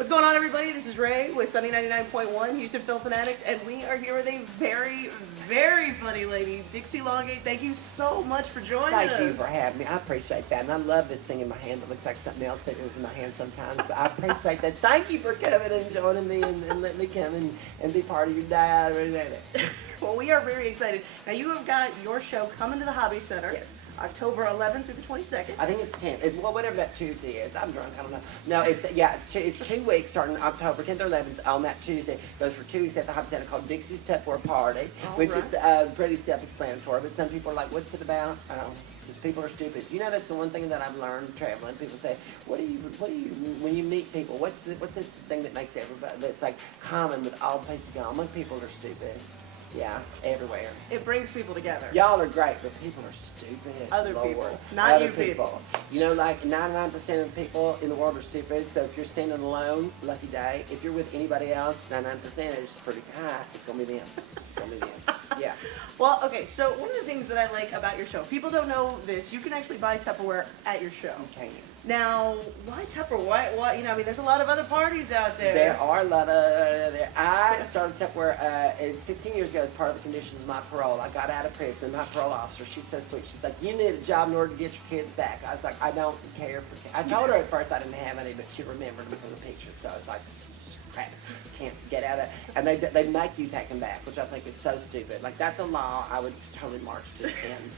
What's going on, everybody? This is Ray with Sunny 99.1, Houston Film Fanatics, and we are here with a very, very funny lady, Dixie Longate. Thank you so much for joining us. Thank you for having me. I appreciate that. And I love this thing in my hand that looks like something else that is in my hand sometimes. But I appreciate that. Thank you for coming and joining me and letting me come and be part of your day. I appreciate it. Well, we are very excited. Now, you have got your show coming to the Hobby Center. Yes. October 11th through the 22nd. I think it's 10th. Well, whatever that Tuesday is. I'm drunk. I don't know. No, it's 2 weeks starting October 10th or 11th on that Tuesday. Goes for 2 weeks at the Hobby Center called Dixie's Tupperware Party, which is pretty self-explanatory. But some people are like, "What's it about?" Because people are stupid. You know, that's the one thing that I've learned traveling. People say, "What do you when you meet people? What's the thing that makes everybody that's like common with all places you go?" Most people are stupid. Yeah, everywhere. It brings people together. Y'all are great, but people are stupid. Other Lord. people, not Other you people. You know, like 99% of people in the world are stupid. So if you're standing alone, lucky day. If you're with anybody else, 99% is pretty high. It's gonna be them. It's gonna be them. Yeah. Well, okay, so one of the things that I like about your show, people don't know this, you can actually buy Tupperware at your show. Okay. Now, why Tupperware? Why, you know, I mean, there's a lot of other parties out there. There are a lot of. I started Tupperware 16 years ago as part of the conditions of my parole. I got out of prison. My parole officer, she's so sweet. She's like, "You need a job in order to get your kids back." I was like, "I don't care for kids." I told her at first I didn't have any, but she remembered them from the picture. So it's like, crap, can't get out of it. And they make you take them back, which I think is so stupid. Like, that's a law I would totally march to end.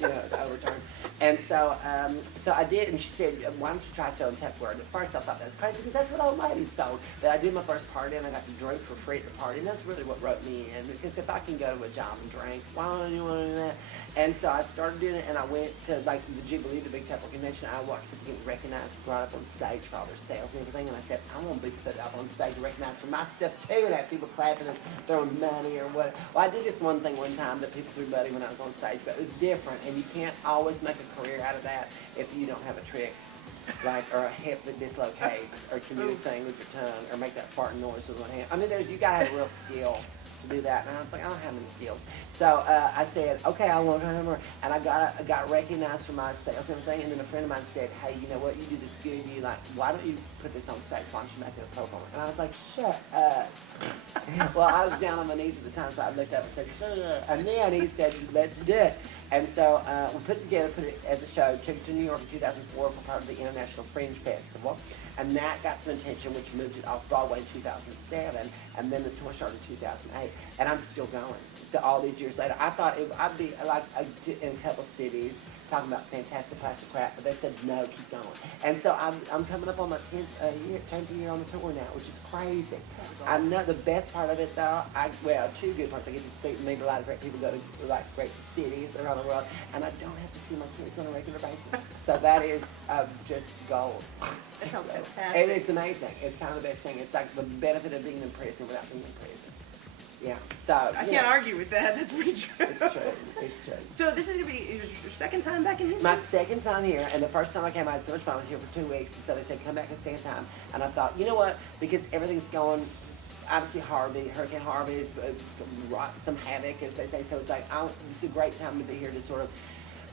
You know, to overturn. And so I did, and she said, "Why don't you try selling Tupperware?" And at first I thought that was crazy because that's what old ladies sold. But I did my first party, and I got to drink for free at the party, and that's really what wrote me in. Because if I can go to a job and drink, why don't you want to do that? And so I started doing it, and I went to like the Jubilee, the big Tupperware convention. I watched people get recognized, brought up on stage for all their sales and everything. And I said, "I want to be put up on stage and recognized for my stuff too," and have people clapping and throwing money or what. Well, I did this one thing one time that people threw money when I was on stage, but it was different, and you can't always make a career out of that if you don't have a trick, like, or a hip that dislocates, or can do a thing with your tongue, or make that farting noise with one hand. I mean, you gotta have a real skill to do that. And I was like, I don't have any skills. So I said, okay, I want to try more. And I got recognized for my sales and everything. And then a friend of mine said, "Hey, you know what? You do this good. You like, why don't you put this on stage? Why don't you make it a program?" And I was like, "Shut up." Well, I was down on my knees at the time, so I looked up and said, "Shut up." And then he said, "Let's do it." And so we put it as a show, took it to New York in 2004 for part of the International Fringe Festival. And that got some attention, which moved it off Broadway in 2007. And then the tour started in 2008. And I'm still going to all these years later. I thought I'd be like in a couple cities talking about fantastic plastic crap, but they said, "No, keep going." And so I'm coming up on my 10th year on the tour now, which is crazy. I know the best part of it though, two good parts. I get to meet a lot of great people, go to like great cities around the world, and I don't have to see my kids on a regular basis. So that is just gold. That sounds fantastic. And it's amazing. It's kind of the best thing. It's like the benefit of being in prison without being in prison. Yeah. So I can't argue with that. That's pretty true. It's true. It's true. So this is gonna be your second time back in Houston? My second time here, and the first time I came, I had so much fun. I was here for 2 weeks, and so they said, "Come back a second time." And I thought, you know what? Because everything's going, obviously Hurricane Harvey is wrought some havoc, as they say. So it's like, it's a great time to be here to sort of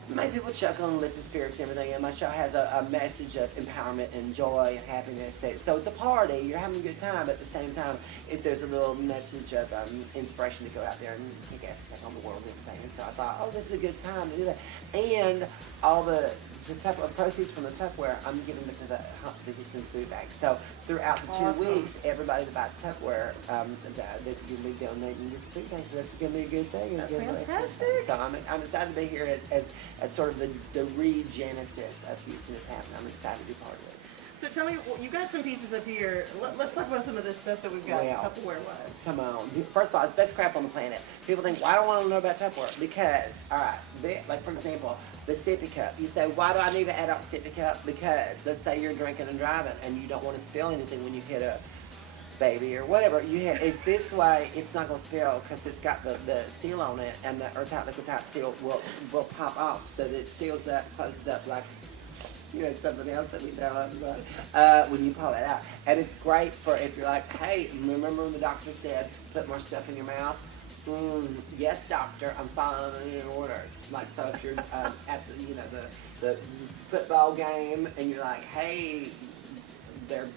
make people chuckle and lift the spirits and everything. And my show has a message of empowerment and joy and happiness. So it's a party. You're having a good time, but at the same time, if there's a little message of inspiration to go out there and kick ass and take on the world and everything. And so I thought, oh, this is a good time to do that. And all the proceeds from the Tupperware, I'm giving to the Houston Food Bank. So throughout the 2 weeks, everybody that buys Tupperware, that you'll be donating your food bank. So that's going to be a good thing. That's fantastic. So I'm excited to be here as sort of the regenesis of Houston is happening. I'm excited to be part of it. So tell me, you got some pieces up here. Let's talk about some of this stuff that we've got Tupperware-wise. Come on. First of all, it's the best crap on the planet. People think, well, I don't want to know about Tupperware. Because, all right, like for example, the sippy cup. You say, why do I need an adult sippy cup? Because let's say you're drinking and driving and you don't want to spill anything when you hit a baby or whatever. This way, it's not going to spill because it's got the seal on it, and the airtight liquid tight seal will pop off so that it seals up, closes up like something else that we know when you pull it out. And it's great for if you're like, hey, remember when the doctor said, put more stuff in your mouth? Yes, doctor, I'm following your orders. Like, so if you're at the football game and you're like, hey, they're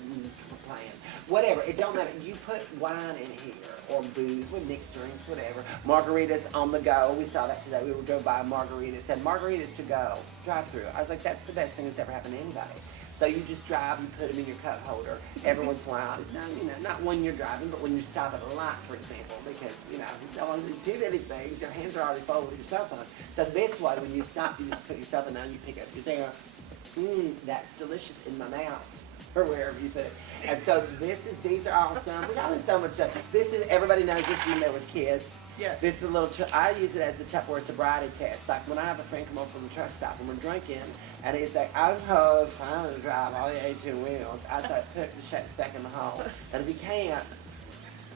playing. Whatever, it don't matter. You put wine in here, or booze, with mixed drinks, whatever. Margaritas on the go. We saw that today. We would go buy margaritas, and margaritas to go, drive through. I was like, that's the best thing that's ever happened to anybody. So you just drive, you put them in your cup holder every once in a while. No, not when you're driving, but when you stop at a light, for example, because, you don't want to do anything. Your hands are already full with your cell phone. So this way, when you stop, you just put your cell phone down, you pick up your thing, that's delicious in my mouth, or wherever you put it. And so these are awesome. We got so much stuff. This is, everybody knows this when there was kids. Yes. This is a little, I use it as the Tupperware sobriety test. Like when I have a friend come over from the truck stop and we're drinking, and he's like, I'm told I'm to drive all the 18 wheels. I say, put the shakes back in the hole. And if you can't,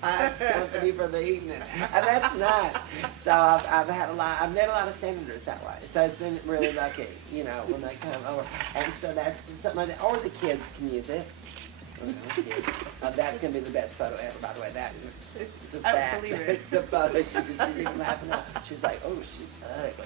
I company for the evening. And that's nice. So I've met a lot of senators that way. So it's been really lucky, when they come over. And so that's something like that. Or the kids can use it. That's going to be the best photo ever, by the way. That is I don't believe it. It's the photo. She's even laughing out. She's like, oh, she's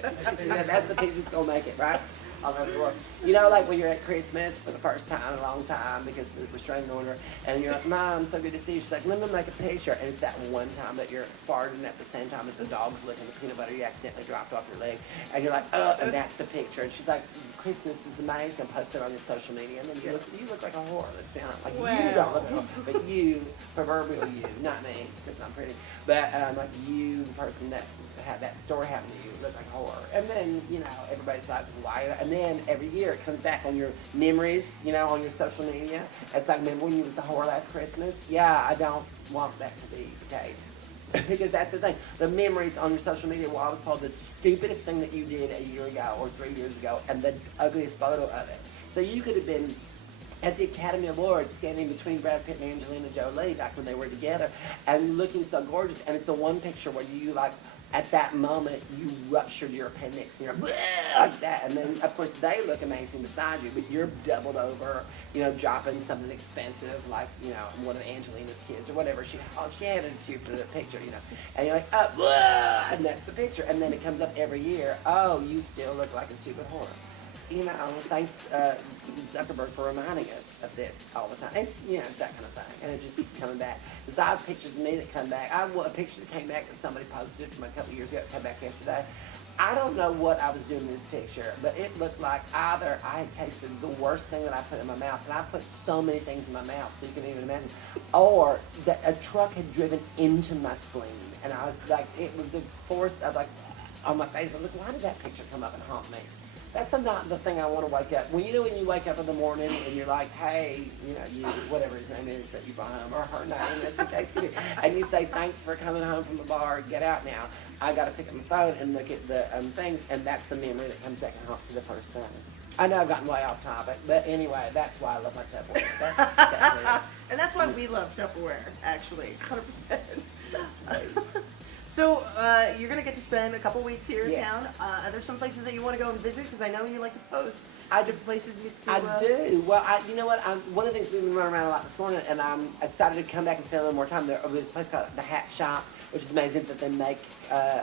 ugly. She said, that's the picture that's going to make it, right? I'll never work. Like when you're at Christmas for the first time in a long time because of the restraining order, and you're like, Mom, so good to see you. She's like, let me make a picture. And it's that one time that you're farting at the same time as the dog's licking the peanut butter you accidentally dropped off your leg. And you're like, and that's the picture. And she's like, Christmas is amazing. Post it on your social media. And then you look like a whore. Let's be honest. Like, you don't look like a whore. But you, proverbial you, not me, because I'm pretty. But like you, the person that had that story happen to you, look like a whore. And then, everybody's like, why? And then every year it comes back on your memories, on your social media. It's like, remember when you was a whore last Christmas? Yeah, I don't want that to be the case. Because that's the thing. The memories on your social media will always tell the stupidest thing that you did a year ago or 3 years ago and the ugliest photo of it. So you could have been at the Academy Awards standing between Brad Pitt and Angelina Jolie back when they were together and looking so gorgeous. And it's the one picture where you at that moment, you ruptured your appendix and you're like that. And then, of course, they look amazing beside you, but you're doubled over, dropping something expensive like, one of Angelina's kids or whatever. She handed it to you for the picture, And you're like, and that's the picture. And then it comes up every year. Oh, you still look like a stupid whore. Thanks Zuckerberg for reminding us of this all the time. It's that kind of thing. And it just keeps coming back. Besides pictures of me that come back, a picture that came back that somebody posted from a couple years ago, came back yesterday. I don't know what I was doing in this picture, but it looked like either I had tasted the worst thing that I put in my mouth, and I put so many things in my mouth, so you can even imagine, or that a truck had driven into my spleen. And I was like, it was the force of on my face. I was like, why did that picture come up and haunt me? That's not the thing I want to wake up. When you wake up in the morning and you're like, hey, you, whatever his name is that you brought home, or her name, as the case may be, and you say, thanks for coming home from the bar, get out now. I got to pick up my phone and look at the things, and that's the memory that comes back and haunts you the first time. I know I've gotten way off topic, but anyway, that's why I love my Tupperware. That's and that's why we love Tupperware, actually, 100%. So, you're going to get to spend a couple weeks here in town. Are there some places that you want to go and visit? Because I know you like to post. Different places you I do. Well, you know what? One of the things we've been running around a lot this morning, and I'm excited to come back and spend a little more time there. There's a place called the Hat Shop, which is amazing that they make,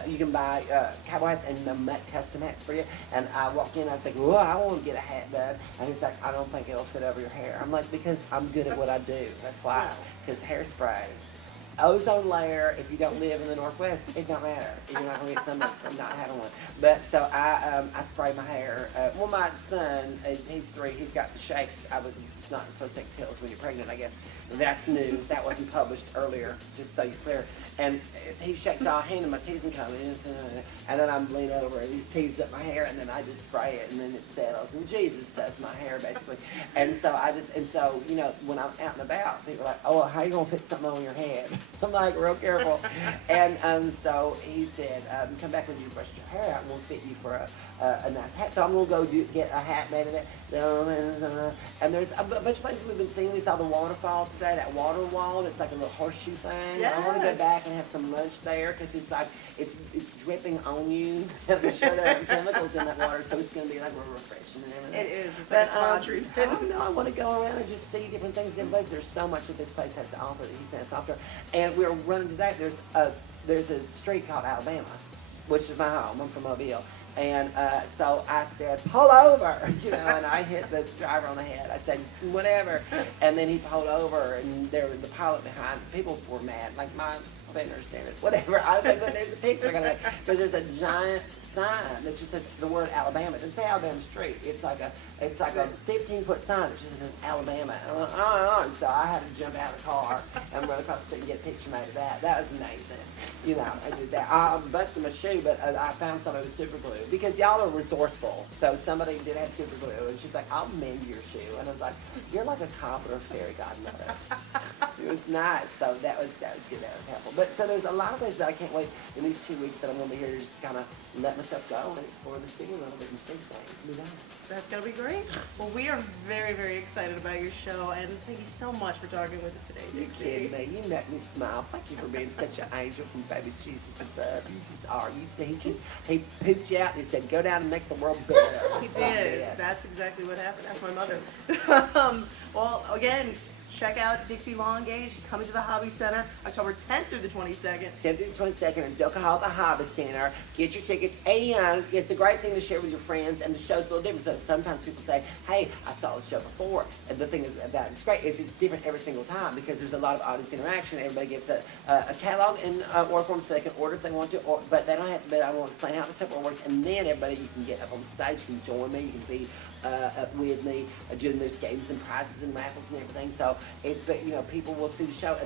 you can buy cowboy hats and they make custom hats for you. And I walked in, I was like, whoa, I want to get a hat done. And he's like, I don't think it'll fit over your hair. I'm like, because I'm good at what I do. That's why. Because hairspray. Ozone layer, if you don't live in the Northwest, it don't matter. You're not going to get somebody from not having one. But so I spray my hair. My son, he's 3, he's got the shakes. I was not supposed to take pills when you're pregnant, I guess. That's new. That wasn't published earlier, just so you're clear. And he shakes all, hand him my teas and coming, and then I'm leaning over and he's teased up my hair, and then I just spray it, and then it settles. And Jesus does my hair basically. And so when I'm out and about, people are like, oh, how you gonna fit something on your head? I'm like, real careful. And so he said, come back when you brush your hair out, and we'll fit you for a nice hat. So I'm gonna go get a hat made of it. And there's a bunch of places we've been seeing. We saw the waterfall today, that water wall. It's like a little horseshoe thing. Yes. I want to go back and have some lunch there because it's like it's dripping on you. I'm sure there are chemicals in that water, so it's gonna be like real refreshing and everything. It is. It's like a spa treatment. I don't know. I want to go around and just see different things in places. There's so much that this place has to offer that he has to offer. And we're running today. There's a street called Alabama, which is my home. I'm from Mobile. And so I said, pull over, and I hit the driver on the head. I said, whatever. And then he pulled over, and there was the pilot behind. People were mad, like my fingers, damn it, whatever. I was like, look, there's a picture. But there's a giant sign that just says the word Alabama. It doesn't say Alabama Street. It's like a 15-foot sign that just says Alabama. And I went, and so I had to jump out of the car and run across the street and get a picture made of that. That was amazing. I did that. I busted my shoe, but I found somebody with super glue because y'all are resourceful. So somebody did have super glue, and she's like, I'll mend your shoe. And I was like, you're like a competent fairy godmother. It was nice. So that was good. That was helpful. But so there's a lot of things that I can't wait in these 2 weeks that I'm going to be here to just kind of let myself go and explore the city a little bit and see things. That's going to be great. Well, we are very, very excited about your show, and thank you so much for talking with us today, You Dixie. kidding me? You make me smile. Thank you for being such an angel from baby Jesus above. You just are. He pooped you out and he said, go down and make the world better. He did. That's exactly what happened. That's my mother. Well, again, check out Dixie Longate. She's coming to the Hobby Center October 10th through the 22nd. 10th through the 22nd in Zilkha Hall at the Hobby Center. Get your tickets. And it's a great thing to share with your friends, and the show's a little different. So sometimes people say, hey, I saw the show before. And the thing about it's great is it's different every single time because there's a lot of audience interaction. Everybody gets a catalog in order form so they can order if they want to, but they don't have. But I won't explain how the Tupperware works. And then everybody, you can get up on the stage, you can join me, you can be up with me, doing there's games and prizes and raffles and everything. So people will see the show,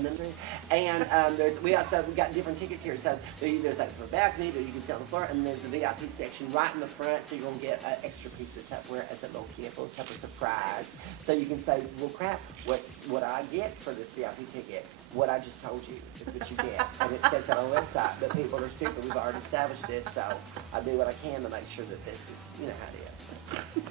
we also got different ticket tiers. So there's like for a balcony, or you can sit on the floor, and there's a VIP section right in the front. So you're gonna get an extra piece of Tupperware as a little gift, a little Tupperware surprise. So you can say, well, crap, what I get for this VIP ticket? What I just told you is what you get, and it says that on the website. But people are stupid. We've already established this, so I do what I can to make sure that this is, how it is.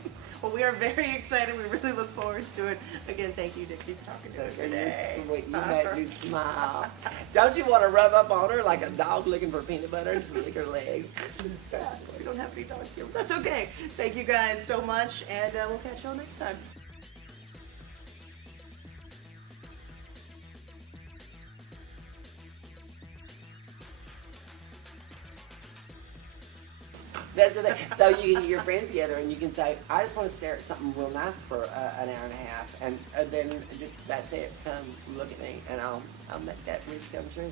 Well, we are very excited. We really look forward to it. Again, thank you, Dixie, for talking to us today. You're sweet. You make me smile. Don't you want to rub up on her like a dog looking for peanut butter and just lick her leg? We don't have any dogs here, but that's okay. Thank you guys so much, and we'll catch y'all next time. That's the thing. So you can get your friends together and you can say, I just want to stare at something real nice for an hour and a half, and then just that's it. Come look at me, and I'll make that wish come true.